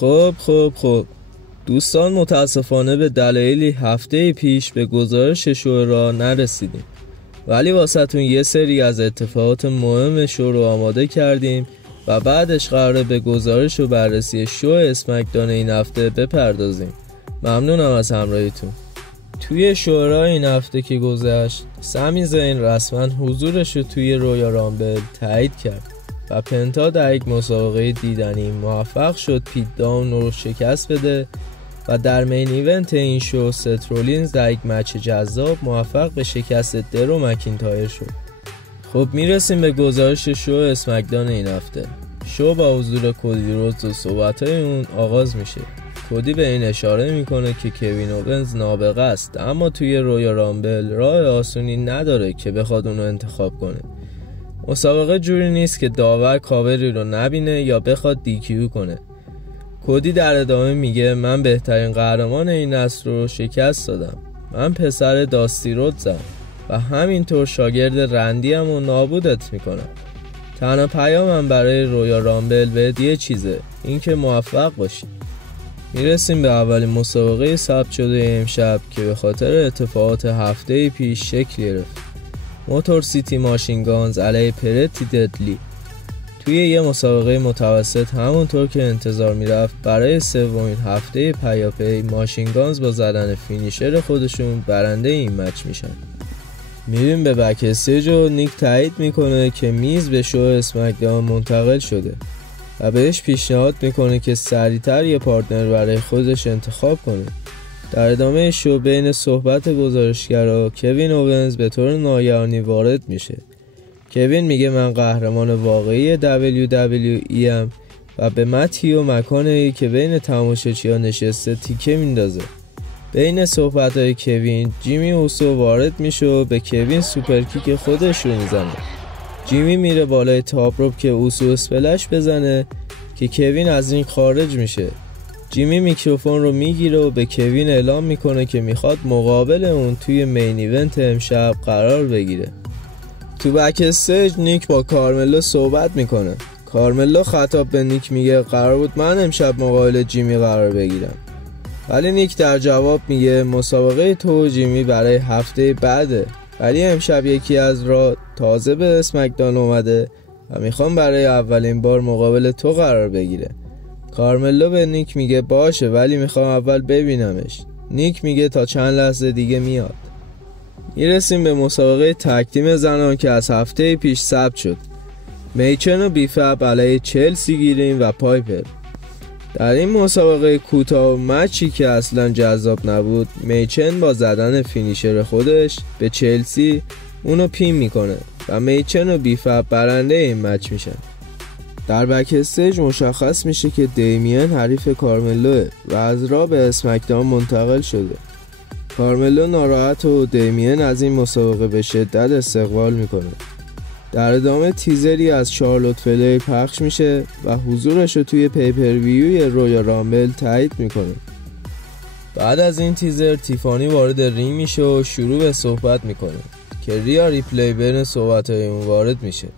خب دوستان، متاسفانه به دلایلی هفته پیش به گزارش شو را نرسیدیم، ولی واسهتون یه سری از اتفاقات مهم شو رو آماده کردیم و بعدش قراره به گزارش و بررسی شو اسمکدان این هفته بپردازیم. ممنونم از همراهیتون. توی شورای این هفته که گذشت، سمی زین رسما حضورش رو توی رویا رامبل تایید کرد و پنتا در یک مسابقه دیدنی موفق شد پیت داون رو شکست بده و در مین ایونت این شو ست رولینز در یک مچ جذاب موفق به شکست درو مکینتایر شد. خب میرسیم به گزارش شو اسمکدان این هفته. شو با حضور کودی رودز و صحبت‌های اون آغاز میشه. کودی به این اشاره میکنه که کوین اوونز نابغه است، اما توی رویا رامبل راه آسونی نداره که بخواد اونو انتخاب کنه. مسابقه جوری نیست که داور کاوری رو نبینه یا بخواد دیکیو کنه. کودی در ادامه میگه من بهترین قهرمان این نسل رو شکست دادم. من پسر داستی رودزم و همینطور شاگرد رندیم و نابودت میکنم. تنها پیامم برای رویا رامبل بهت یه چیزه، این که موفق باشی. میرسیم به اولین مسابقه ثبت شده امشب که به خاطر اتفاقات هفته پیش شکل گرفت. موتور سیتی ماشینگانز علیه پرتی ددلی. توی یه مسابقه متوسط همونطور که انتظار میرفت برای سومین هفته پیاپی ماشینگانز با زدن فینیشر خودشون برنده این مچ میشن. میریم به بک استیج و نیک تایید میکنه که میز به شو اسمکدان منتقل شده و بهش پیشنهاد میکنه که سریعتر یه پارتنر برای خودش انتخاب کنه. در ادامه شو بین صحبت گزارشگرا کوین اوونز به طور ناگهانی وارد میشه. کوین میگه من قهرمان واقعی WWE ام و به متیو مکانه‌ای که بین تماشاچی‌ها نشسته تیکه میندازه. بین صحبت‌های کوین جیمی اوسو وارد میشه و به کوین سوپرکیک خودش رو میزنه. جیمی میره بالای تاپ روپ که اوسو اسپلش بزنه که کوین از این خارج میشه. جیمی میکروفون رو میگیره و به کوین اعلام میکنه که میخواد مقابل اون توی مین ایونت امشب قرار بگیره. تو بک استیج نیک با کارملو صحبت میکنه. کارملو خطاب به نیک میگه قرار بود من امشب مقابل جیمی قرار بگیرم، ولی نیک در جواب میگه مسابقه تو و جیمی برای هفته بعده، ولی امشب یکی از راه تازه به اسمکدان اومده و میخوام برای اولین بار مقابل تو قرار بگیره. کارملو به نیک میگه باشه، ولی میخوام اول ببینمش. نیک میگه تا چند لحظه دیگه میاد. میرسیم به مسابقه تگ تیم زنان که از هفته پیش ثبت شد. میچن و بیفب علیه چلسی گیرین و پایپر. در این مسابقه کوتاه مچی که اصلا جذاب نبود، میچن با زدن فینیشر خودش به چلسی اونو پین میکنه و میچن و بیفب برنده این مچ میشن. در بک استیج مشخص میشه که دیمین حریف کارملوه و از راه به اسمکدان منتقل شده. کارملو ناراحت و دیمین از این مسابقه به شدت استقبال میکنه. در ادامه تیزری از شارلوت فلیر پخش میشه و حضورش رو توی پیپر ویوی رویا رامبل تایید میکنه. بعد از این تیزر تیفانی وارد رینگ میشه و شروع به صحبت میکنه که ریا ریپلی بین صحبت‌های اون وارد میشه.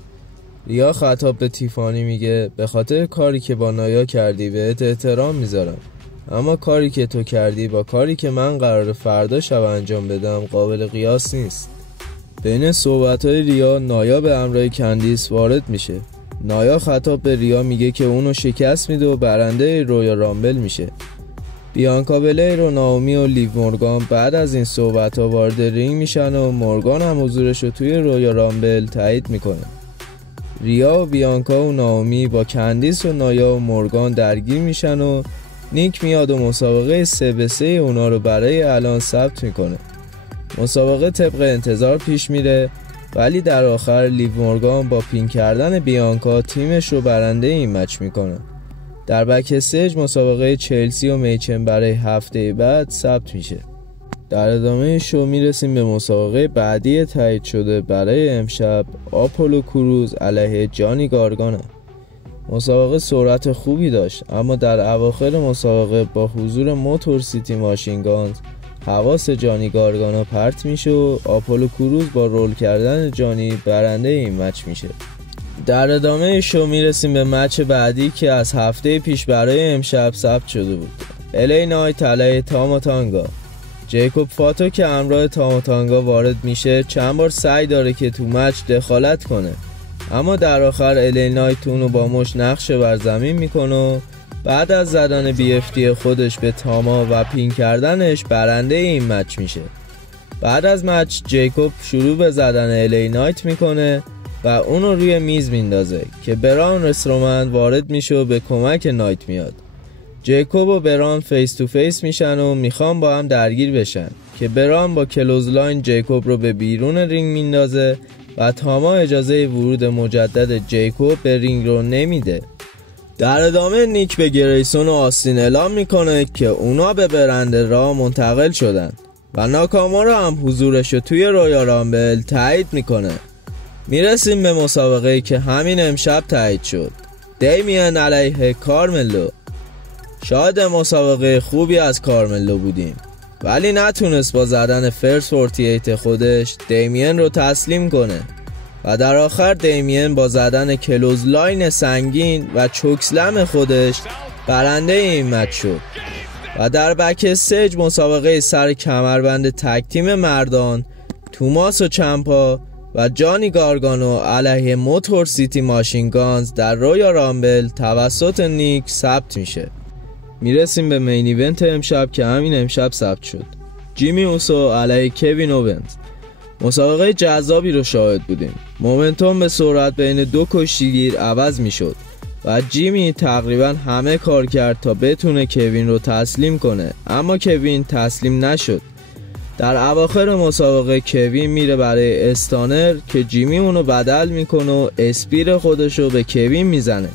ریا خطاب به تیفانی میگه به خاطر کاری که با نایا کردی بهت احترام میذارم، اما کاری که تو کردی با کاری که من قراره فردا شب انجام بدم قابل قیاس نیست. بین صحبت‌های ریا نایا به همراه کندیس وارد میشه. نایا خطاب به ریا میگه که اونو شکست میده و برنده رویا رامبل میشه. بیانکا بلیر و ناومی و لیو مورگان بعد از این صحبت‌ها وارد رینگ میشن و مورگان هم حضورش رو توی رویا رامبل تایید میکنه. ریا و بیانکا و ناومی با کندیس و نایا و مورگان درگیر میشن و نیک میاد و مسابقه 3-3 اونا رو برای الان ثبت میکنه. مسابقه طبق انتظار پیش میره، ولی در آخر لیو مورگان با پین کردن بیانکا تیمش رو برنده این مچ میکنه. در بک استیج مسابقه چلسی و میچن برای هفته بعد ثبت میشه. در ادامه شو میرسیم به مسابقه بعدی تایید شده برای امشب. آپولو کروز علیه جانی گارگانو. مسابقه سرعت خوبی داشت، اما در اواخر مسابقه با حضور موتور سیتی ماشینگانز حواس جانی گارگانو پرت میشه و آپولو کروز با رول کردن جانی برنده این مچ میشه. در ادامه شو میرسیم به مچ بعدی که از هفته پیش برای امشب ثبت شده بود. LA نایت علیه تاما تانگا. جیکوب فاتو که همراه تاما تانگا وارد میشه چند بار سعی داره که تو مچ دخالت کنه، اما در آخر LA نایت اونو با مش نقشه بر زمین میکنه. بعد از زدن BFT خودش به تاما و پین کردنش برنده این مچ میشه. بعد از مچ جیکوب شروع به زدن LA نایت میکنه و اونو روی میز میندازه که بران رسترومن وارد میشه و به کمک نایت میاد. جیکوب و بران فیس تو فیس میشن و میخوان با هم درگیر بشن که بران با کلوزلاین جیکوب رو به بیرون رینگ میندازه و تاما اجازه ورود مجدد جیکوب به رینگ رو نمیده. در ادامه نیک به گریسون و آستین اعلام میکنه که اونا به برنده را منتقل شدن و ناکامورا هم حضورش رو توی رویا رامبل تایید میکنه. میرسیم به مسابقه که همین امشب تایید شد. دیمین علیه کارملو. شاید مسابقه خوبی از کارملو بودیم، ولی نتونست با زدن فرست 48 خودش دیمین رو تسلیم کنه و در آخر دیمین با زدن کلوزلاین سنگین و چوکسلم خودش برنده این مچ شد. و در بک استیج مسابقه سر کمربند تگ تیم مردان توماسو چمپا و جانی گارگانو علیه موتور سیتی ماشین گانز در رویا رامبل توسط نیک ثبت میشه. میرسیم به مین ایونت امشب که همین امشب ثبت شد. جیمی اوسو علیه کوین اوونز. مسابقه جذابی رو شاهد بودیم. مومنتوم به سرعت بین دو کشتیگیر عوض میشد و جیمی تقریبا همه کار کرد تا بتونه کوین رو تسلیم کنه، اما کوین تسلیم نشد. در اواخر مسابقه کوین میره برای استانر که جیمی اونو بدل میکنه و اسپیر خودشو به کوین میزنه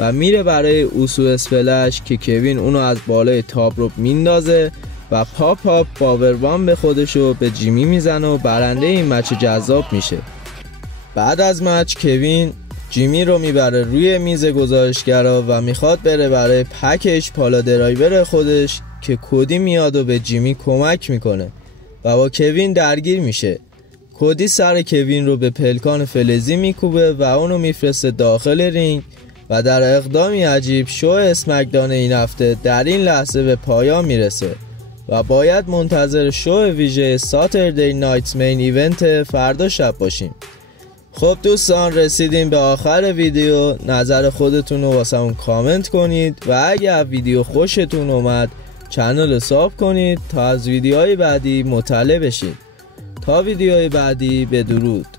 و میره برای اوسو اسپلش که کوین اونو از بالای تاپ روپ میندازه و پاپ پاوربام به خودشو به جیمی میزنه و برنده این مچ جذاب میشه. بعد از مچ کوین جیمی رو میبره روی میز گزارشگرا و میخواد بره برای پکش پالا درایور خودش که کودی میاد و به جیمی کمک میکنه و با کوین درگیر میشه. کودی سر کوین رو به پلکان فلزی میکوبه و اونو میفرسته داخل رینگ و در اقدامی عجیب شو اسمکدان این هفته در این لحظه به پایان میرسه و باید منتظر شو ویژه ساتردی نایت مین ایونت فردا شب باشیم. خب دوستان، رسیدیم به آخر ویدیو. نظر خودتون رو واسه اون کامنت کنید و اگر ویدیو خوشتون اومد چنل رو ساب کنید تا از ویدیوهای بعدی مطلع بشید. تا ویدیوهای بعدی، بدرود.